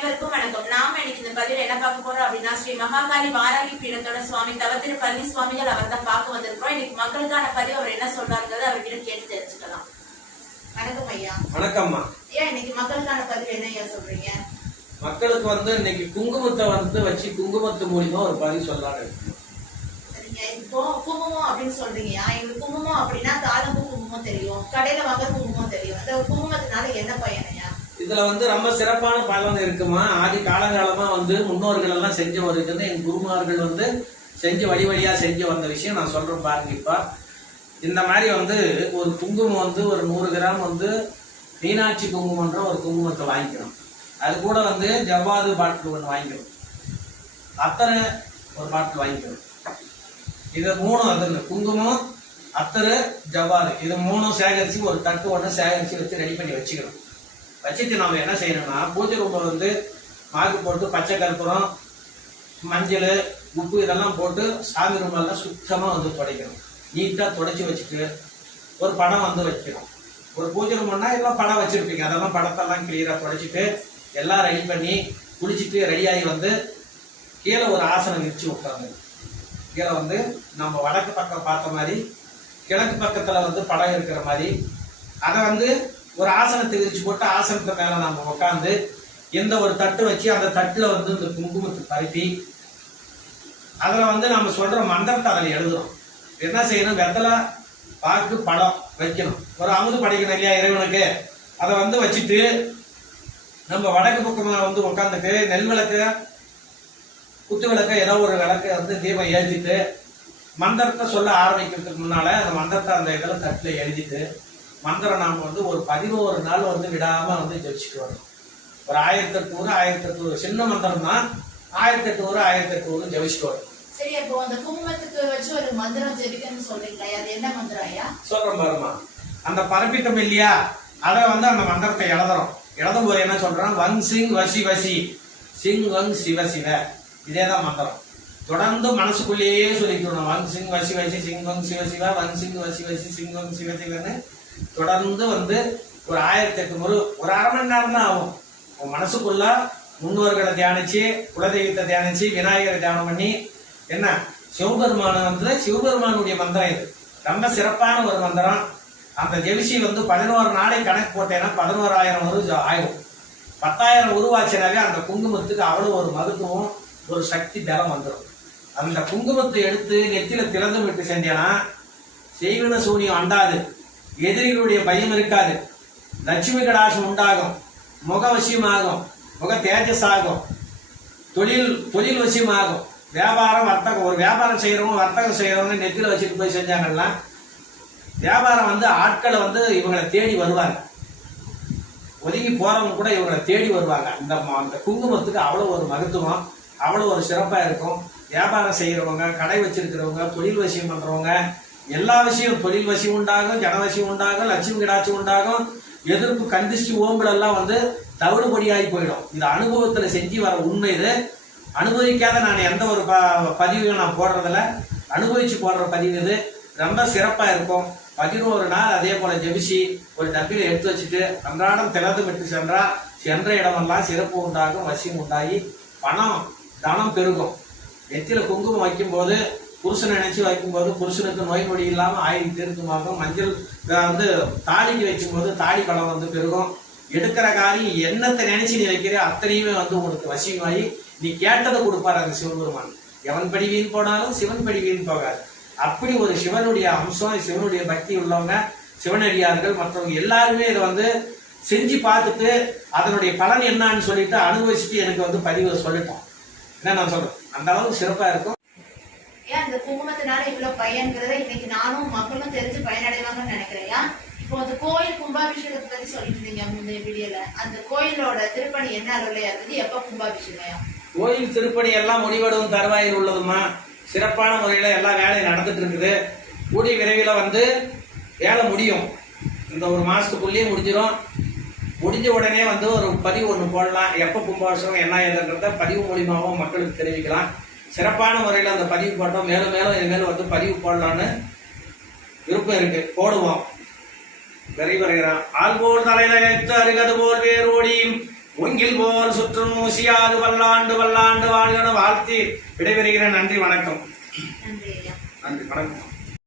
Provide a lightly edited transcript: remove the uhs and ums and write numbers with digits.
அனைவருக்கும் வணக்கம். நாம இன்னைக்கு இந்த பதிவில் என்ன பார்க்க போறோம் அப்படின்னா, ஸ்ரீ மகாகாளி வாராகி பீடத்தோட சுவாமி தவத்திரு பழனி சுவாமிகள் அவர் தான் பார்க்க வந்திருக்கிறோம். இன்னைக்கு மக்களுக்கான பதிவு அவர் என்ன சொல்றாருங்கிறத அவர்கிட்ட கேட்டு தெரிஞ்சுக்கலாம். வணக்கம் ஐயா. வணக்கம்மா. ஏன் இன்னைக்கு மக்களுக்கான பதிவு என்ன ஐயா சொல்றீங்க? மக்களுக்கு இன்னைக்கு குங்குமத்தை வச்சு குங்குமத்து மூலியமா ஒரு பதிவு சொல்லலாம்னு இருக்கு. சரிங்க. இப்போ குங்குமம் அப்படின்னு சொல்றீங்க. எங்களுக்கு குங்குமம் அப்படின்னா தாளம்பூ குங்குமம் தெரியும், கடையில வாங்குற குங்குமம் தெரியும். அந்த குங்குமத்தினால என்ன பயனையா? இதுல ரொம்ப சிறப்பான பலன் இருக்குமா. ஆதி காலகாலமா முன்னோர்கள் எல்லாம் செஞ்சு வருகிறது. என் குருமார்கள் செஞ்சு வழியா செஞ்சு வந்த விஷயம் நான் சொல்றேன் பாருங்க. இப்ப இந்த மாதிரி ஒரு குங்குமம் ஒரு 100 கிராம் மீனாட்சி குங்குமன்ற ஒரு குங்குமத்தை வாங்கிக்கணும். அது கூட ஜவ்வாது பாட்டில் ஒன்று வாங்கிக்கணும். அத்தரை ஒரு பாட்டில் வாங்கிக்கணும். இது 3 குங்குமம், அத்தரை, ஜவ்வாது இது 3 சேகரிச்சு ஒரு தட்டு ஒன்று சேகரிச்சு வச்சு ரெடி பண்ணி வச்சுக்கணும். வச்சுட்டு நம்ம என்ன செய்யணும்னா, பூஜை ரூமில் மாக்கு போட்டு பச்சை கற்பூரம், மஞ்சள், உப்பு இதெல்லாம் போட்டு சாமி ரூமெல்லாம் சுத்தமாக துடைக்கணும். நீட்டாக துடைச்சி வச்சுட்டு ஒரு படம் வைக்கணும். ஒரு பூஜை ரூம்னா எல்லாம் படம் வச்சுருப்பீங்க, அதெல்லாம் படத்தெல்லாம் கிளியராக துடைச்சிட்டு எல்லாம் ரெடி பண்ணி குளிச்சுட்டு ரெடியாகி கீழே ஒரு ஆசனம் விரிச்சு விட்டாங்க. கீழே நம்ம வடக்கு பக்கம் பார்த்த மாதிரி கிழக்கு பக்கத்தில் படம் இருக்கிற மாதிரி அதை ஒரு ஆசனத்தை விரிச்சு போட்டு ஆசனத்தை மேல நம்ம உட்காந்து எந்த ஒரு தட்டு வச்சு அந்த தட்டுல இந்த குங்குமத்தை பரப்பி அதுல நம்ம சொல்ற மந்திரத்தை அதில் எழுதுறோம். என்ன செய்யணும், வெத்தலை பாக்கு படம் வைக்கணும். ஒரு அமுது படைக்கணும் இல்லையா இறைவனுக்கு. அதை வச்சுட்டு நம்ம வடக்கு பக்கமா உட்காந்துட்டு நெல் விளக்கு, குத்து விளக்கு, ஏதோ ஒரு விளக்கு தீபம் ஏற்றிட்டு மந்திரத்தை சொல்ல ஆரம்பிக்கிறதுக்கு முன்னால அந்த மந்திரத்தை அந்த இதில் தட்டுல எழுதிட்டு மந்திரம் நாம ஒரு 11 நாள் விடாம ஜெபிச்சுட்டு வரணும். ஒரு 1800 சின்ன மந்திரம் தான். 1800 ஜெபிச்சுட்டு வரும். சரி, அப்போ அந்த குங்குமத்துக்கு வச்சு ஒரு மந்திரம் ஜெபிக்கணும்னு சொல்றீங்களா? அது என்ன மந்திரம் ஐயா? சொல்றேன் பாருமா. அந்த பரப்பிட்டம் இல்லையா, அதை அந்த மந்திரத்தை எழுதுறோம். எழுதும் போது என்ன சொல்றோம், வங் சிங் வசி வசி சிங் வங் சிவ சிவ. இதேதான் மந்திரம். தொடர்ந்து மனசுக்குள்ளேயே சொல்லிக்கணும். வங் சிங் வசி வசி சிங் வங் சிவ சிவ, வங் சிங் வசி வசி சிங் வங் சிவ சிவன்னு தொடர்ந்து ஒரு 1008 முறை, ஒரு அரை மணி நேரம் தான் ஆகும். உன் மனசுக்குள்ள முன்னோர்களை தியானிச்சு, குலதெய்வத்தை தியானிச்சு, விநாயகரை தியானம் பண்ணி என்ன சிவபெருமான சிவபெருமானுடைய மந்திரம் இது. ரொம்ப சிறப்பான ஒரு மந்திரம். அந்த ஜெபிசி 11 நாளை கணக்கு போட்டேன்னா 11,000 ஆயிரும். 10,000 உருவாச்சினாவே அந்த குங்குமத்துக்கு அவ்வளவு ஒரு மகத்துவம், ஒரு சக்தி பலம் வந்துடும். அந்த குங்குமத்தை எடுத்து நெத்தில திறந்து விட்டு செஞ்சேன்னா செய்வன சூனியம் அண்டாது, எதிரிகளுடைய பயம் இருக்காது, லட்சுமி கடாசம் உண்டாகும், முக வசியமாகும், முக தேஜஸ் ஆகும், தொழில் வசியமாகும், வியாபாரம் வர்த்தகம். ஒரு வியாபாரம் செய்யறவங்க வர்த்தகம் செய்யறவங்க நெத்தில வச்சுட்டு போய் செஞ்சாங்கன்னா வியாபாரம் ஆட்களை இவங்களை தேடி வருவாங்க. ஒதுங்கி போறவங்க கூட இவங்களை தேடி வருவாங்க. அந்த குங்குமத்துக்கு அவ்வளவு ஒரு மகத்துவம், அவ்வளவு ஒரு சிறப்பா இருக்கும். வியாபாரம் செய்யறவங்க, கடை வச்சிருக்கிறவங்க, தொழில் வசியம் பண்றவங்க, எல்லா விஷயம், தொழில் வசியம் உண்டாகும், ஜனவசியம் உண்டாகும், லட்சுமி கிடாட்சி உண்டாகும், எதிர்ப்பு கந்திஷ்டி ஓம்புல எல்லாம் தவிடுபடியாகி போயிடும். இது அனுபவத்துல செஞ்சு வர உண்மை. இது அனுபவிக்காத நான் எந்த ஒரு பதிவையும் நான் போடுறதில்ல, அனுபவிச்சு போடுற பதிவு இது. ரொம்ப சிறப்பா இருக்கும். 11 நாள் அதே போல ஜெபிச்சு ஒரு டப்பில எடுத்து வச்சுட்டு அன்றாடம் திறந்து விட்டு சென்ற இடமெல்லாம் சிறப்பு உண்டாகும், வசியம் உண்டாகி பணம் தனம் பெருகும். நெத்தில குங்குமம் வைக்கும் போது, புருஷனை நினைச்சு வைக்கும்போது புருஷனுக்கு நோய் நொடி இல்லாம ஆயுள் தீர்க்கமாகும். மஞ்சள் தாலிக்கு வைக்கும் போது தாலி பலம் பெருகும். எடுக்கிற காரியம் என்னத்தை நினைச்சு நீ வைக்கிற அத்தனையுமே உங்களுக்கு வசியமாகி நீ கேட்டதை கொடுப்பாரு அந்த சிவபெருமான். எவன் படி வீண் போனாலும் சிவன் படி வீண் போகாது. அப்படி ஒரு சிவனுடைய அம்சம், சிவனுடைய பக்தி உள்ளவங்க, சிவனடியார்கள் மற்றவங்க எல்லாருமே இதை செஞ்சு பார்த்துட்டு அதனுடைய பலன் என்னன்னு சொல்லிட்டு அனுபவிச்சுட்டு எனக்கு பதிவு சொல்லிட்டோம். என்ன நான் சொல்றேன், அந்த அளவுக்கு சிறப்பா இருக்கும். ஏன் அந்த குங்குமத்தினால இவ்வளவு பயன்கிறத இன்னைக்கு நானும் மக்களும் தெரிஞ்சு பயனடைவாங்கன்னு நினைக்கிறேன். இப்போ அந்த கோயில் கும்பாபிஷேகத்தை பத்தி சொல்லிட்டு இருந்தீங்க முந்தைய வீடியோல. அந்த கோயிலோட திருப்பணி என்ன அளவுலையா இருந்தது, எப்ப கும்பாபிஷேகம்? கோயில் திருப்பணி எல்லாம் முடிவெடும் தருவாயில் உள்ளதுமா. சிறப்பான முறையில எல்லா வேலையும் நடந்துட்டு இருக்குது. கூடிய விரைவில் வேலை முடியும். இந்த ஒரு மாசத்துக்குள்ளேயே முடிஞ்சிடும். முடிஞ்ச உடனே ஒரு பதிவு ஒன்று போடலாம். எப்போ கும்பாபிஷேகம் என்ன ஏதுன்றத பதிவு மூலியமாகவும் மக்களுக்கு தெரிவிக்கலாம். சிறப்பான முறையில் அந்த பதிவு போட்டோம். மேலும் மேலும் இனிமேல் பதிவு போடலான்னு விருப்பம் இருக்கு, போடுவோம். விரைவுகிறான். ஆள்போல் தலைநகத்து அருகது போல் வேரோடியும் உங்கில் போல் சுற்றும் ஊசியாது பல்லாண்டு பல்லாண்டு வாழ்கன வாழ்த்தி விடைபெறுகிறேன். நன்றி வணக்கம். நன்றி ஐயா. நன்றி வணக்கம்.